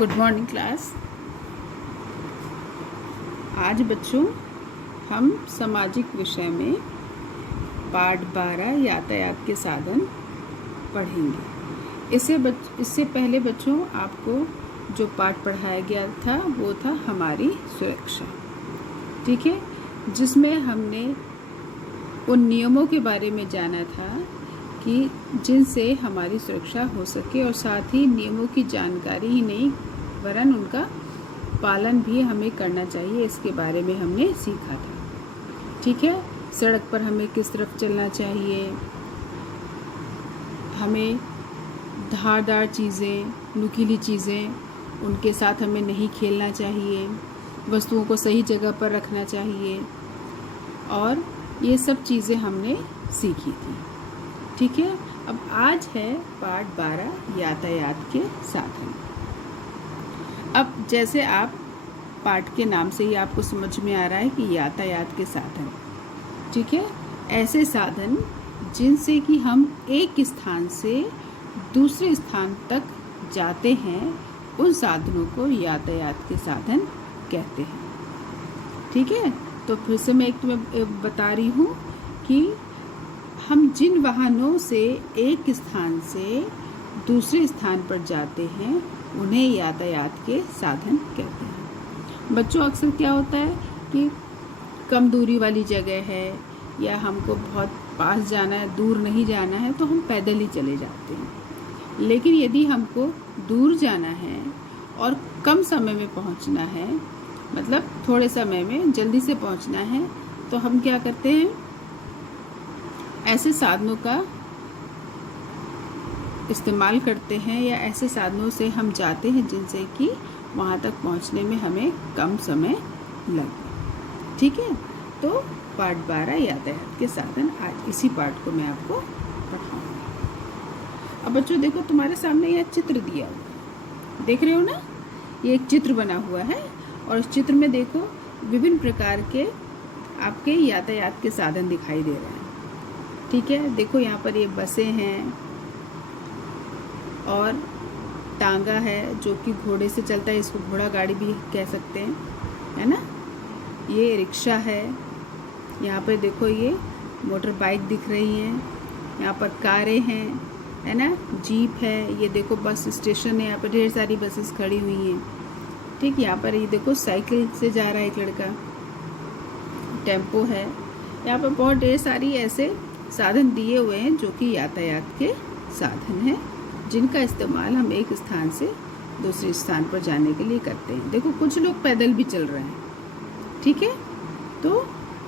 Good morning class. आज बच्चों हम सामाजिक विषय में पाठ 12 यातायात के साधन पढ़ेंगे। इससे पहले बच्चों आपको जो पाठ पढ़ाया गया था वो था हमारी सुरक्षा, ठीक है, जिसमें हमने उन नियमों के बारे में जाना था कि जिनसे हमारी सुरक्षा हो सके और साथ ही नियमों की जानकारी ही नहीं वरन उनका पालन भी हमें करना चाहिए, इसके बारे में हमने सीखा था। ठीक है, सड़क पर हमें किस तरफ चलना चाहिए, हमें धारदार चीज़ें, नुकीली चीज़ें उनके साथ हमें नहीं खेलना चाहिए, वस्तुओं को सही जगह पर रखना चाहिए और ये सब चीज़ें हमने सीखी थी। ठीक है, अब आज है पाठ 12 यातायात के साधन। अब जैसे आप पाठ के नाम से ही आपको समझ में आ रहा है कि यातायात के साधन, ठीक है, ऐसे साधन जिनसे कि हम एक स्थान से दूसरे स्थान तक जाते हैं उन साधनों को यातायात के साधन कहते हैं। ठीक है, तो फिर से मैं तुम्हें बता रही हूँ कि हम जिन वाहनों से एक स्थान से दूसरे स्थान पर जाते हैं उन्हें यातायात के साधन कहते हैं। बच्चों अक्सर क्या होता है कि कम दूरी वाली जगह है या हमको बहुत पास जाना है, दूर नहीं जाना है, तो हम पैदल ही चले जाते हैं। लेकिन यदि हमको दूर जाना है और कम समय में पहुंचना है, मतलब थोड़े समय में जल्दी से पहुंचना है, तो हम क्या करते हैं, ऐसे साधनों का इस्तेमाल करते हैं या ऐसे साधनों से हम जाते हैं जिनसे कि वहाँ तक पहुँचने में हमें कम समय लगे। ठीक है, तो पाठ 12 यातायात के साधन, आज इसी पाठ को मैं आपको पढ़ाऊंगी। अब बच्चों देखो, तुम्हारे सामने यह चित्र दिया हुआ है, देख रहे हो ना, ये एक चित्र बना हुआ है और इस चित्र में देखो विभिन्न प्रकार के आपके यातायात के साधन दिखाई दे रहे हैं। ठीक है, देखो यहाँ पर ये बसें हैं और टांगा है जो कि घोड़े से चलता है, इसको घोड़ा गाड़ी भी कह सकते हैं, है ना। ये रिक्शा है, यहाँ पर देखो ये मोटर बाइक दिख रही हैं, यहाँ पर कारें हैं, है ना, जीप है, ये देखो बस स्टेशन है, यहाँ पर ढेर सारी बसेस खड़ी हुई हैं। ठीक, यहाँ पर ये देखो साइकिल से जा रहा है एक लड़का, टेम्पो है, यहाँ पर बहुत ढेर सारी ऐसे साधन दिए हुए हैं जो कि यातायात के साधन हैं जिनका इस्तेमाल हम एक स्थान से दूसरे स्थान पर जाने के लिए करते हैं। देखो कुछ लोग पैदल भी चल रहे हैं। ठीक है, तो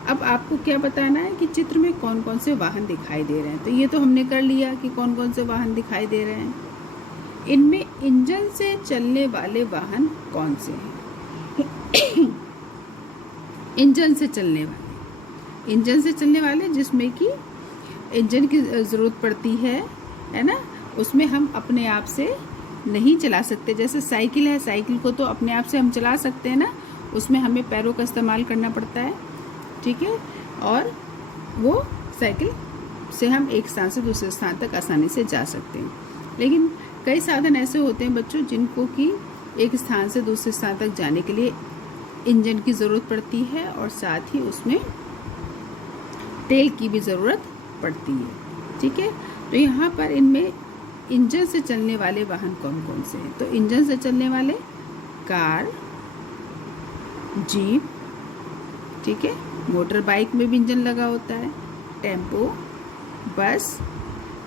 अब आपको क्या बताना है कि चित्र में कौन कौन से वाहन दिखाई दे रहे हैं। तो ये तो हमने कर लिया कि कौन कौन से वाहन दिखाई दे रहे हैं। इनमें इंजन से चलने वाले वाहन कौन से हैं? इंजन से चलने वाले जिसमें कि इंजन की ज़रूरत पड़ती है ना, उसमें हम अपने आप से नहीं चला सकते। जैसे साइकिल है, साइकिल को तो अपने आप से हम चला सकते हैं ना, उसमें हमें पैरों का इस्तेमाल करना पड़ता है। ठीक है, और वो साइकिल से हम एक स्थान से दूसरे स्थान तक आसानी से जा सकते हैं। लेकिन कई साधन ऐसे होते हैं बच्चों जिनको कि एक स्थान से दूसरे स्थान तक जाने के लिए इंजन की ज़रूरत पड़ती है और साथ ही उसमें तेल की भी ज़रूरत पड़ती है। ठीक है, तो यहाँ पर इनमें इंजन से चलने वाले वाहन कौन कौन से हैं? तो इंजन से चलने वाले कार, जीप, ठीक है, मोटर बाइक में भी इंजन लगा होता है, टेम्पो, बस,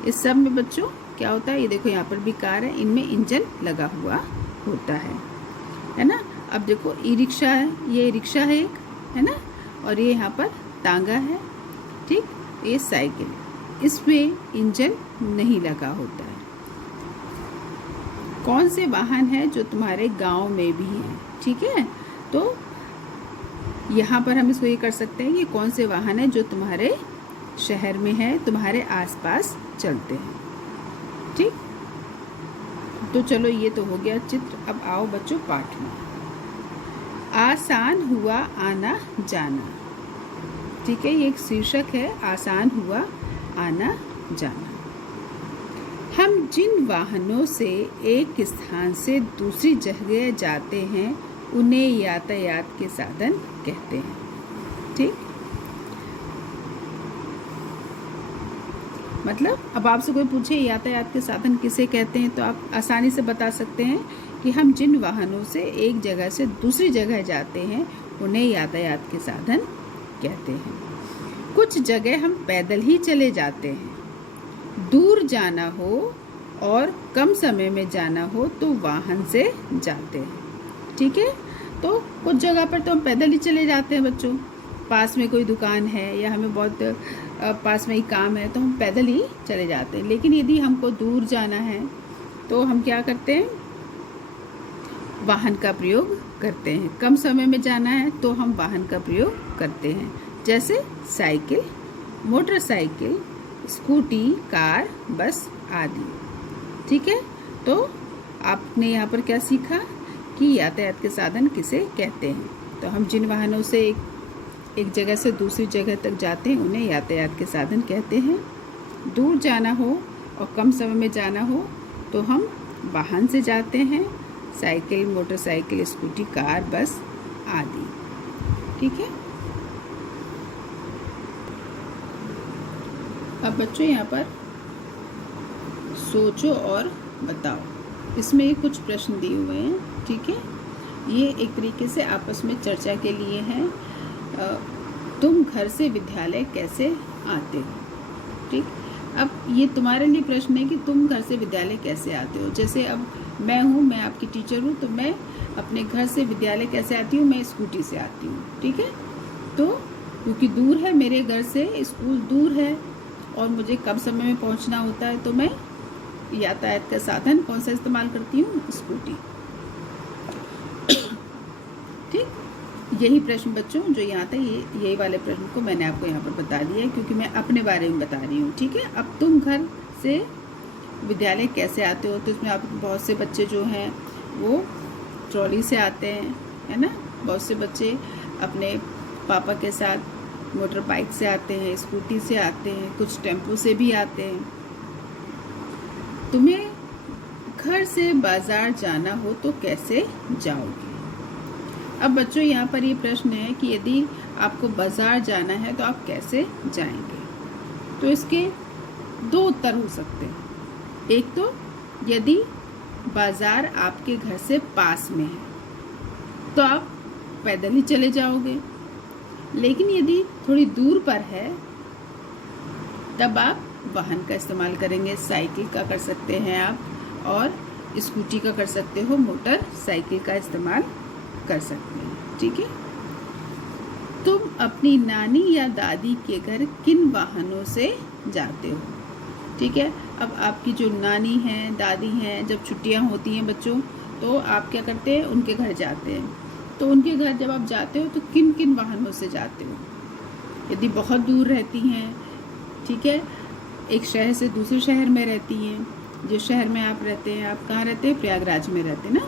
इस सब में बच्चों क्या होता है, ये देखो यहाँ पर भी कार है, इनमें इंजन लगा हुआ होता है ना। अब देखो ई रिक्शा है, ये रिक्शा है एक, है ना, और ये यहाँ पर तांगा है। ठीक, ये साइकिल, इसमें इंजन नहीं लगा होता है। कौन से वाहन है जो तुम्हारे गांव में भी हैं? ठीक है, तो यहाँ पर हम इसको ये कर सकते हैं कि कौन से वाहन है जो तुम्हारे शहर में है, तुम्हारे आसपास चलते हैं। ठीक, तो चलो ये तो हो गया चित्र। अब आओ बच्चों पाठ में। आसान हुआ आना जाना। ठीक है, ये एक शीर्षक है, आसान हुआ आना जाना। हम जिन वाहनों से एक स्थान से दूसरी जगह जाते हैं उन्हें यातायात के साधन कहते हैं। ठीक, मतलब अब आपसे कोई पूछे यातायात के साधन किसे कहते हैं तो आप आसानी से बता सकते हैं कि हम जिन वाहनों से एक जगह से दूसरी जगह जाते हैं उन्हें यातायात के साधन कहते हैं। कुछ जगह हम पैदल ही चले जाते हैं। दूर जाना हो और कम समय में जाना हो तो वाहन से जाते हैं। ठीक है, तो कुछ जगह पर तो हम पैदल ही चले जाते हैं बच्चों। पास में कोई दुकान है या हमें बहुत पास में ही काम है तो हम पैदल ही चले जाते हैं। लेकिन यदि हमको दूर जाना है तो हम क्या करते हैं, वाहन का प्रयोग करते हैं। कम समय में जाना है तो हम वाहन का प्रयोग करते हैं, जैसे साइकिल, मोटरसाइकिल, स्कूटी, कार, बस आदि। ठीक है, तो आपने यहाँ पर क्या सीखा कि यातायात के साधन किसे कहते हैं। तो हम जिन वाहनों से एक जगह से दूसरी जगह तक जाते हैं उन्हें यातायात के साधन कहते हैं। दूर जाना हो और कम समय में जाना हो तो हम वाहन से जाते हैं, साइकिल, मोटरसाइकिल, स्कूटी, कार, बस आदि। ठीक है, अब बच्चों यहाँ पर सोचो और बताओ। इसमें कुछ प्रश्न दिए हुए हैं। ठीक है, ये एक तरीके से आपस में चर्चा के लिए हैं। तुम घर से विद्यालय कैसे आते हो। ठीक, अब ये तुम्हारे लिए प्रश्न है कि तुम घर से विद्यालय कैसे आते हो। जैसे अब मैं हूँ, मैं आपकी टीचर हूँ, तो मैं अपने घर से विद्यालय कैसे आती हूँ, मैं स्कूटी से आती हूँ। ठीक है, तो क्योंकि दूर है, मेरे घर से स्कूल दूर है और मुझे कम समय में पहुँचना होता है तो मैं यातायात का साधन कौन सा इस्तेमाल करती हूँ, स्कूटी। ठीक, यही प्रश्न बच्चों जो यहाँ था, यही वाले प्रश्न को मैंने आपको यहाँ पर बता दिया है क्योंकि मैं अपने बारे में बता रही हूँ। ठीक है, अब तुम घर से विद्यालय कैसे आते हो, तो इसमें आप बहुत से बच्चे जो हैं वो ट्रॉली से आते हैं, है ना। बहुत से बच्चे अपने पापा के साथ मोटर बाइक से आते हैं, स्कूटी से आते हैं, कुछ टेम्पो से भी आते हैं। तुम्हें घर से बाजार जाना हो तो कैसे जाओगे। अब बच्चों यहाँ पर ये प्रश्न है कि यदि आपको बाजार जाना है तो आप कैसे जाएंगे। तो इसके दो उत्तर हो सकते हैं। एक तो यदि बाजार आपके घर से पास में है तो आप पैदल ही चले जाओगे, लेकिन यदि थोड़ी दूर पर है तब आप वाहन का इस्तेमाल करेंगे। साइकिल का कर सकते हैं आप और स्कूटी का कर सकते हो, मोटरसाइकिल का इस्तेमाल कर सकते हैं। ठीक है, तुम अपनी नानी या दादी के घर किन वाहनों से जाते हो। ठीक है, अब आपकी जो नानी हैं, दादी हैं, जब छुट्टियां होती हैं बच्चों तो आप क्या करते हैं, उनके घर जाते हैं। तो उनके घर जब आप जाते हो तो किन किन वाहनों से जाते हो। यदि बहुत दूर रहती हैं, ठीक है, एक शहर से दूसरे शहर में रहती हैं, जिस शहर में आप रहते हैं, आप कहाँ रहते हैं, प्रयागराज में रहते हैं ना।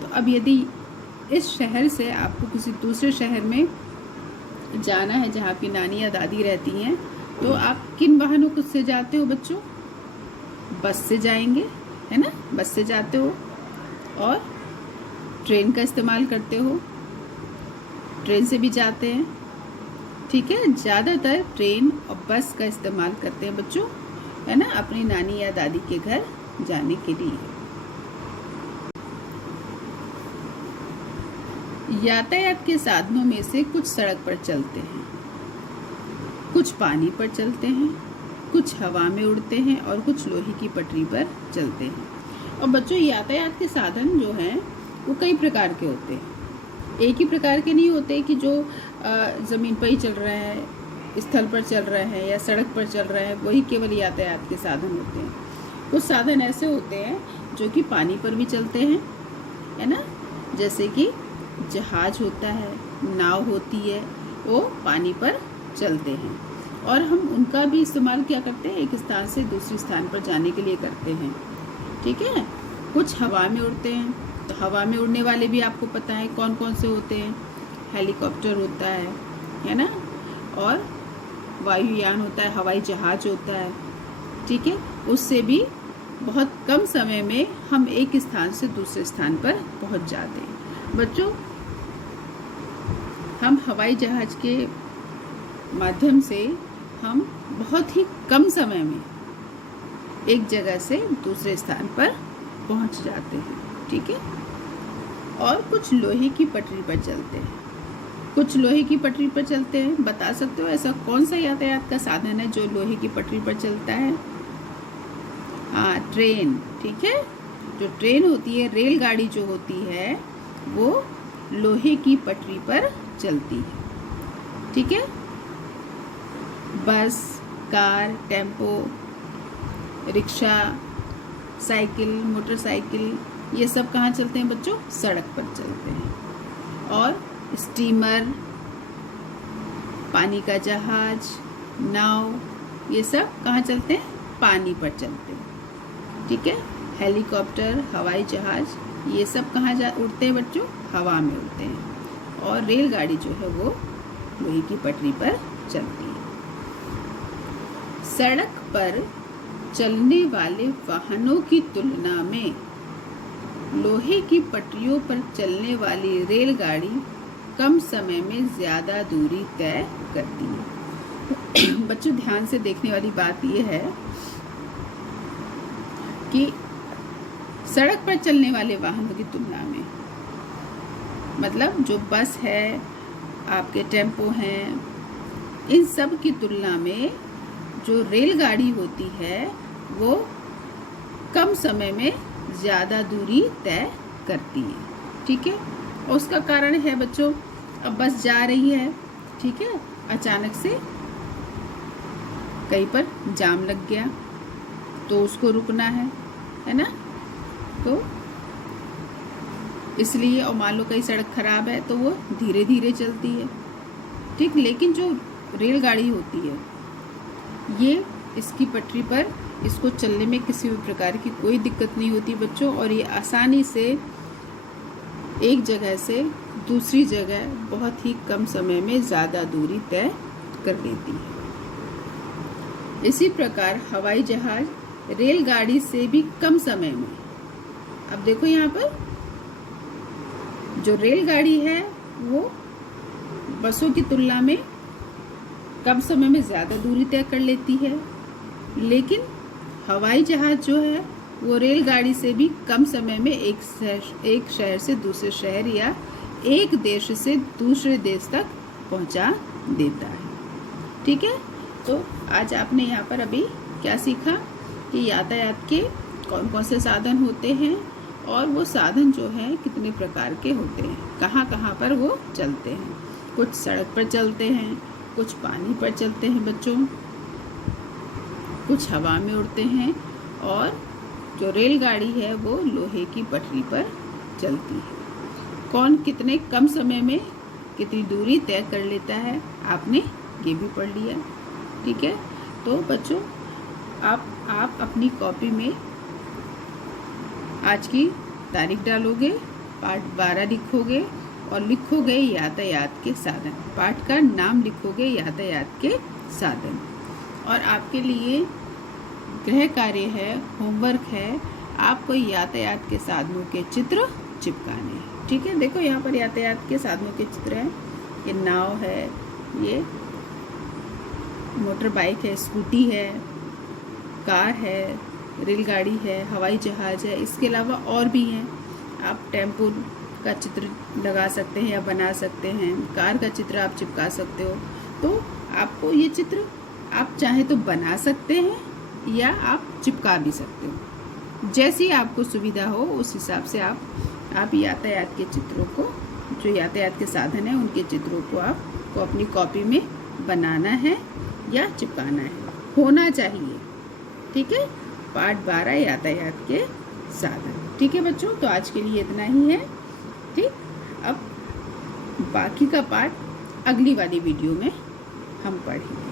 तो अब यदि इस शहर से आपको किसी दूसरे शहर में जाना है जहाँ आपकी नानी या दादी रहती हैं, तो आप किन वाहनों से जाते हो बच्चों। बस से जाएंगे, है ना, बस से जाते हो और ट्रेन का इस्तेमाल करते हो, ट्रेन से भी जाते हैं। ठीक है, ज़्यादातर ट्रेन और बस का इस्तेमाल करते हैं बच्चों, है ना, अपनी नानी या दादी के घर जाने के लिए। यातायात के साधनों में से कुछ सड़क पर चलते हैं, कुछ पानी पर चलते हैं, कुछ हवा में उड़ते हैं और कुछ लोहे की पटरी पर चलते हैं। और बच्चों यातायात के साधन जो हैं वो कई प्रकार के होते हैं। एक ही प्रकार के नहीं होते कि जो ज़मीन पर ही चल रहे हैं, स्थल पर चल रहे हैं या सड़क पर चल रहे हैं, वही केवल यातायात के साधन होते हैं। कुछ साधन ऐसे होते हैं जो कि पानी पर भी चलते हैं, है ना, जैसे कि जहाज होता है, नाव होती है, वो पानी पर चलते हैं और हम उनका भी इस्तेमाल क्या करते हैं, एक स्थान से दूसरे स्थान पर जाने के लिए करते हैं। ठीक है, कुछ हवा में उड़ते हैं, तो हवा में उड़ने वाले भी आपको पता है कौन कौन से होते हैं। हेलीकॉप्टर होता है ना, और वायुयान होता है, हवाई जहाज होता है। ठीक है, उससे भी बहुत कम समय में हम एक स्थान से दूसरे स्थान पर पहुंच जाते हैं। बच्चों, हम हवाई जहाज के माध्यम से हम बहुत ही कम समय में एक जगह से दूसरे स्थान पर पहुंच जाते हैं, ठीक है। और कुछ लोहे की पटरी पर चलते हैं, कुछ लोहे की पटरी पर चलते हैं। बता सकते हो ऐसा कौन सा यातायात का साधन है जो लोहे की पटरी पर चलता है? हाँ, ट्रेन, ठीक है। जो ट्रेन होती है, रेलगाड़ी जो होती है, वो लोहे की पटरी पर चलती है, ठीक है। बस, car, tempo, rickshaw, cycle, motorcycle, ये सब कहाँ चलते हैं बच्चों? सड़क पर चलते हैं। और स्टीमर, पानी का जहाज, नाव, ये सब कहाँ चलते हैं? पानी पर चलते हैं, ठीक है। हेलीकॉप्टर, हवाई जहाज, ये सब कहाँ उड़ते हैं बच्चों? हवा में उड़ते हैं। और रेलगाड़ी जो है वो लोहे की पटरी पर चलती है। सड़क पर चलने वाले वाहनों की तुलना में लोहे की पटरियों पर चलने वाली रेलगाड़ी कम समय में ज़्यादा दूरी तय करती है। बच्चों, ध्यान से देखने वाली बात यह है कि सड़क पर चलने वाले वाहनों की तुलना में, मतलब जो बस है, आपके टेम्पो हैं, इन सब की तुलना में जो रेलगाड़ी होती है वो कम समय में ज़्यादा दूरी तय करती है, ठीक है। और उसका कारण है बच्चों, अब बस जा रही है, ठीक है, अचानक से कहीं पर जाम लग गया तो उसको रुकना है ना, तो इसलिए, और मान लो कहीं सड़क खराब है तो वो धीरे धीरे चलती है, ठीक। लेकिन जो रेलगाड़ी होती है, ये इसकी पटरी पर इसको चलने में किसी भी प्रकार की कोई दिक्कत नहीं होती बच्चों, और ये आसानी से एक जगह से दूसरी जगह बहुत ही कम समय में ज़्यादा दूरी तय कर लेती है। इसी प्रकार हवाई जहाज रेलगाड़ी से भी कम समय में, अब देखो यहाँ पर जो रेलगाड़ी है वो बसों की तुलना में कम समय में ज़्यादा दूरी तय कर लेती है, लेकिन हवाई जहाज जो है वो रेलगाड़ी से भी कम समय में एक शहर से दूसरे शहर या एक देश से दूसरे देश तक पहुंचा देता है, ठीक है। तो आज आपने यहाँ पर अभी क्या सीखा कि यातायात के कौन कौन से साधन होते हैं और वो साधन जो है कितने प्रकार के होते हैं, कहाँ कहाँ पर वो चलते हैं। कुछ सड़क पर चलते हैं, कुछ पानी पर चलते हैं बच्चों, कुछ हवा में उड़ते हैं, और जो रेलगाड़ी है वो लोहे की पटरी पर चलती है। कौन कितने कम समय में कितनी दूरी तय कर लेता है, आपने ये भी पढ़ लिया, ठीक है। तो बच्चों, आप अपनी कॉपी में आज की तारीख डालोगे, पाठ 12 लिखोगे और लिखोगे यातायात के साधन, पाठ का नाम लिखोगे यातायात के साधन। और आपके लिए गृह कार्य है, होमवर्क है, आपको यातायात के साधनों के चित्र चिपकाने हैं, ठीक है। देखो यहाँ पर यातायात के साधनों के चित्र हैं, ये नाव है, ये मोटर बाइक है, स्कूटी है, कार है, रेलगाड़ी है, हवाई जहाज है। इसके अलावा और भी हैं, आप टेम्पो का चित्र लगा सकते हैं या बना सकते हैं, कार का चित्र आप चिपका सकते हो। तो आपको ये चित्र आप चाहे तो बना सकते हैं या आप चिपका भी सकते हो, जैसी आपको सुविधा हो उस हिसाब से आप यातायात के चित्रों को, जो यातायात के साधन है उनके चित्रों को आपको अपनी कॉपी में बनाना है या चिपकाना है, होना चाहिए, ठीक है। पाठ 12 यातायात के साधन, ठीक है बच्चों। तो आज के लिए इतना ही है, ठीक। अब बाकी का पाठ अगली वाली वीडियो में हम पढ़ेंगे।